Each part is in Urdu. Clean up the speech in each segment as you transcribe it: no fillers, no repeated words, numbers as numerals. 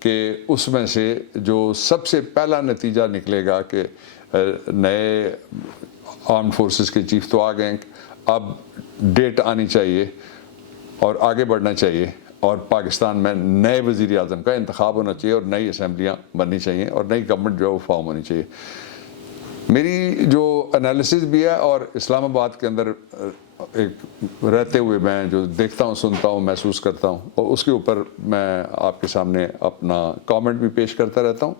کہ اس میں سے جو سب سے پہلا نتیجہ نکلے گا کہ نئے آرم فورسز کے چیف تو آ گئے، اب ڈیٹ آنی چاہیے اور آگے بڑھنا چاہیے، اور پاکستان میں نئے وزیر اعظم کا انتخاب ہونا چاہیے اور نئی اسمبلیاں بننی چاہیے اور نئی گورنمنٹ جو ہے وہ فارم ہونی چاہیے۔ میری جو انالیسز بھی ہے، اور اسلام آباد کے اندر ایک رہتے ہوئے میں جو دیکھتا ہوں، سنتا ہوں، محسوس کرتا ہوں، اور اس کے اوپر میں آپ کے سامنے اپنا کامنٹ بھی پیش کرتا رہتا ہوں۔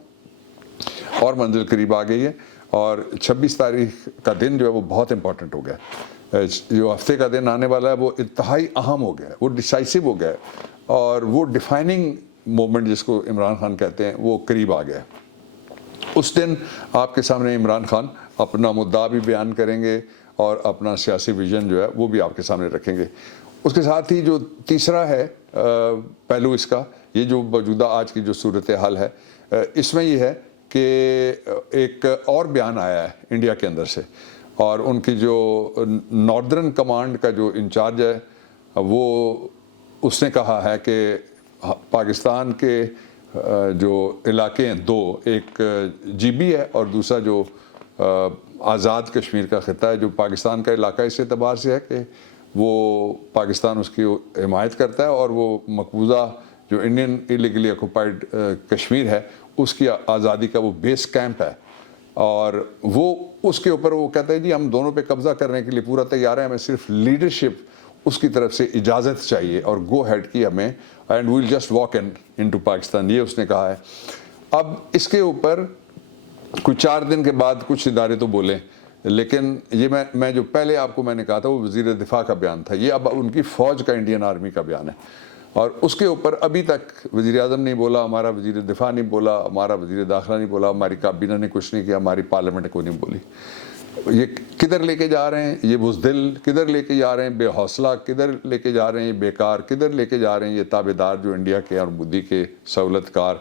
اور منزل قریب آ گئی ہے، اور 26 تاریخ کا دن جو ہے وہ بہت امپورٹنٹ ہو گیا ہے۔ جو ہفتے کا دن آنے والا ہے وہ انتہائی اہم ہو گیا ہے، وہ ڈیسائسو ہو گیا ہے، اور وہ ڈیفائننگ مومنٹ جس کو عمران خان کہتے ہیں وہ قریب آ گیا ہے۔ اس دن آپ کے سامنے عمران خان اپنا مدعا بھی بیان کریں گے اور اپنا سیاسی ویژن جو ہے وہ بھی آپ کے سامنے رکھیں گے۔ اس کے ساتھ ہی جو تیسرا ہے پہلو اس کا، یہ جو موجودہ آج کی جو صورتحال ہے، اس میں یہ ہے کہ ایک اور بیان آیا ہے انڈیا کے اندر سے، اور ان کی جو ناردرن کمانڈ کا جو انچارج ہے وہ اس نے کہا ہے کہ پاکستان کے جو علاقے ہیں دو، ایک جی بی ہے اور دوسرا جو آزاد کشمیر کا خطہ ہے، جو پاکستان کا علاقہ اس اعتبار سے ہے کہ وہ پاکستان اس کی حمایت کرتا ہے، اور وہ مقبوضہ جو انڈین ایلیگلی آکوپائڈ کشمیر ہے اس کی آزادی کا وہ بیس کیمپ ہے، اور وہ اس کے اوپر وہ کہتا ہے جی ہم دونوں پہ قبضہ کرنے کے لیے پورا تیار ہیں، ہمیں صرف لیڈرشپ اس کی طرف سے اجازت چاہیے اور گو ہیڈ کی ہمیں، and we'll just walk into Pakistan, یہ اس نے کہا ہے۔ اب اس کے اوپر کچھ 4 دن کے بعد کچھ ادارے تو بولیں، لیکن یہ میں جو پہلے آپ کو میں نے کہا تھا وہ وزیر دفاع کا بیان تھا، یہ اب ان کی فوج کا، انڈین آرمی کا بیان ہے، اور اس کے اوپر ابھی تک وزیر اعظم نہیں بولا، ہمارا وزیر دفاع نہیں بولا، ہمارا وزیر داخلہ نہیں بولا، ہماری کابینہ نے کچھ نہیں کیا، ہماری پارلیمنٹ کو نہیں بولی۔ یہ کدھر لے کے جا رہے ہیں؟ یہ بزدل کدھر لے کے جا رہے ہیں؟ بے حوصلہ کدھر لے کے جا رہے ہیں؟ بیکار کدھر لے کے جا رہے ہیں؟ یہ تابع دار جو انڈیا کے اور مودی کے سہولت کار،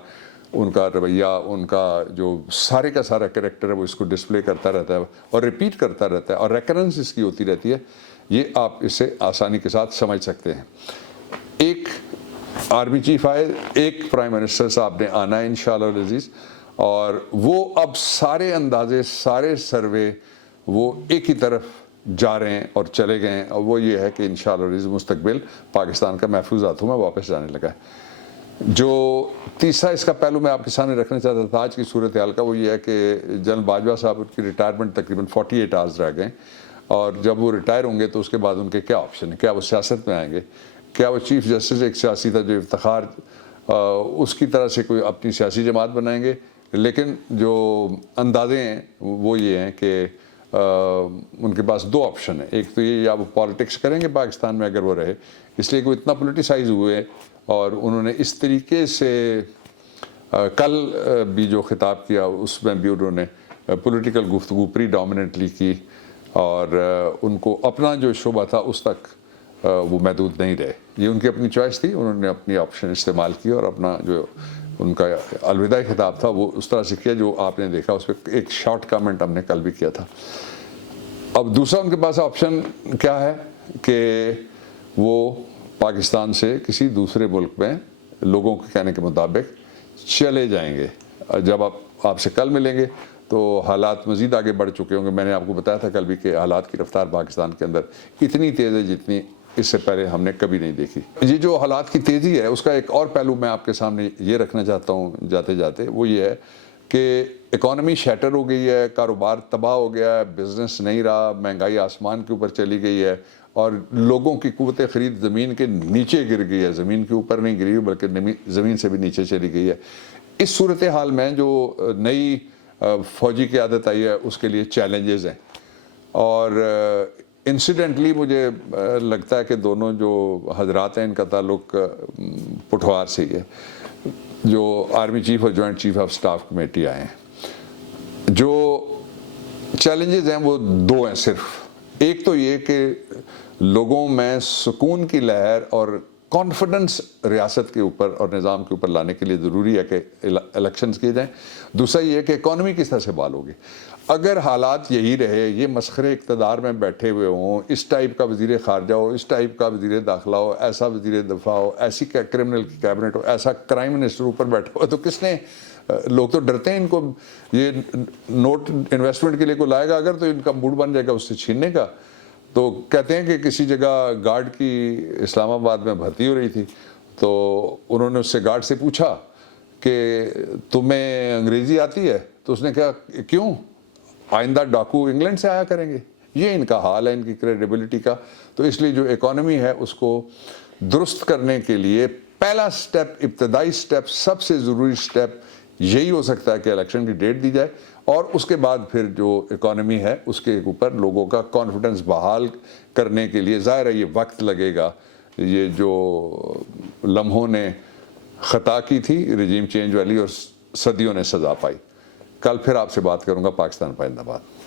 ان کا رویہ، ان کا جو سارے کا سارا کریکٹر ہے وہ اس کو ڈسپلے کرتا رہتا ہے اور ریپیٹ کرتا رہتا ہے، اور ریکرنس اس کی ہوتی رہتی ہے، یہ آپ اس سے آسانی کے ساتھ سمجھ سکتے ہیں۔ ایک آرمی چیف آئے، ایک پرائم منسٹر صاحب نے آنا ہے انشاءاللہ العزیز، اور وہ اب سارے اندازے، سارے سروے وہ ایک ہی طرف جا رہے ہیں اور چلے گئے ہیں، اور وہ یہ ہے کہ انشاءاللہ العزیز مستقبل پاکستان کا محفوظ ہاتھوں میں واپس جانے لگا ہے۔ جو تیسرا اس کا پہلو میں آپ کے سامنے رکھنا چاہتا تھا آج کی صورتحال کا، وہ یہ ہے کہ جنرل باجوہ صاحب کی ریٹائرمنٹ تقریباً 48 آورز رہ گئے، اور جب وہ ریٹائر ہوں گے تو اس کے بعد ان کے کیا آپشن ہیں؟ کیا وہ سیاست میں آئیں گے؟ کیا وہ چیف جسٹس ایک سیاسی تھا جو افتخار اس کی طرح سے کوئی اپنی سیاسی جماعت بنائیں گے؟ لیکن جو اندازے ہیں وہ یہ ہیں کہ ان کے پاس 2 آپشن ہیں، ایک تو یہ یا وہ پالیٹکس کریں گے پاکستان میں اگر وہ رہے، اس لیے کہ وہ اتنا پولیٹیسائز ہوئے، اور انہوں نے اس طریقے سے کل بھی جو خطاب کیا اس میں بھی انہوں نے پولیٹیکل گفتگو پری ڈومیننٹلی کی، اور ان کو اپنا جو شعبہ تھا اس تک وہ محدود نہیں رہے۔ یہ ان کی اپنی چوائس تھی، انہوں نے اپنی آپشن استعمال کی، اور اپنا جو ان کا الوداعی خطاب تھا وہ اس طرح سے کیا جو آپ نے دیکھا، اس پہ ایک شارٹ کامنٹ ہم نے کل بھی کیا تھا۔ اب دوسرا ان کے پاس آپشن کیا ہے کہ وہ پاکستان سے کسی دوسرے ملک میں لوگوں کے کہنے کے مطابق چلے جائیں گے۔ جب آپ سے کل ملیں گے تو حالات مزید آگے بڑھ چکے ہوں گے۔ میں نے آپ کو بتایا تھا کل بھی کہ حالات کی رفتار پاکستان کے اندر اتنی تیز ہے جتنی اس سے پہلے ہم نے کبھی نہیں دیکھی۔ یہ جو حالات کی تیزی ہے اس کا ایک اور پہلو میں آپ کے سامنے یہ رکھنا چاہتا ہوں جاتے جاتے، وہ یہ ہے کہ اکانومی شیٹر ہو گئی ہے، کاروبار تباہ ہو گیا ہے، بزنس نہیں رہا، مہنگائی آسمان کے اوپر چلی گئی ہے، اور لوگوں کی قوت خرید زمین کے نیچے گر گئی ہے، زمین کے اوپر نہیں گری بلکہ زمین سے بھی نیچے چلی گئی ہے۔ اس صورتحال میں جو نئی فوجی قیادت آئی ہے اس کے لیے چیلنجز ہیں، اور انسیڈنٹلی مجھے لگتا ہے کہ دونوں جو حضرات ہیں ان کا تعلق پٹھوار سے ہی ہے، جو آرمی چیف اور joint chief of staff committee آئے ہیں۔ جو چیلنجز ہیں وہ 2 ہیں صرف۔ ایک تو یہ کہ لوگوں میں سکون کی لہر اور کانفیڈنس ریاست کے اوپر اور نظام کے اوپر لانے کے لیے ضروری ہے کہ الیکشنز کیے جائیں. دوسرا یہ کہ اکانومی کس طرح سے بحال ہوگی. اگر حالات یہی رہے, یہ مسخرے اقتدار میں بیٹھے ہوئے ہوں, اس ٹائپ کا وزیر خارجہ ہو, اس ٹائپ کا وزیر داخلہ ہو, ایسا وزیر دفاع ہو, ایسی کرمنل کی کیبنٹ ہو, ایسا کرائم منسٹر اوپر بیٹھا ہو, تو کس نے, لوگ تو ڈرتے ہیں ان کو, یہ نوٹ انویسٹمنٹ کے لیے کو لائے گا اگر تو ان کا موڈ بن جائے گا اس سے چھیننے کا. تو کہتے ہیں کہ کسی جگہ گارڈ کی اسلام آباد میں بھرتی ہو رہی تھی, تو انہوں نے اس سے گارڈ سے پوچھا کہ تمہیں انگریزی آتی ہے؟ تو اس نے کہا کیوں, آئندہ ڈاکو انگلینڈ سے آیا کریں گے. یہ ان کا حال ہے, ان کی کریڈیبلٹی کا. تو اس لیے جو اکانومی ہے اس کو درست کرنے کے لیے پہلا سٹیپ, ابتدائی سٹیپ, سب سے ضروری سٹیپ یہی ہو سکتا ہے کہ الیکشن کی ڈیٹ دی جائے, اور اس کے بعد پھر جو اکانومی ہے اس کے اوپر لوگوں کا کانفیڈنس بحال کرنے کے لیے, ظاہر ہے یہ وقت لگے گا. یہ جو لمحوں نے خطا کی تھی رجیم چینج والی, اور صدیوں نے سزا پائی. کل پھر آپ سے بات کروں گا. پاکستان زندہ باد.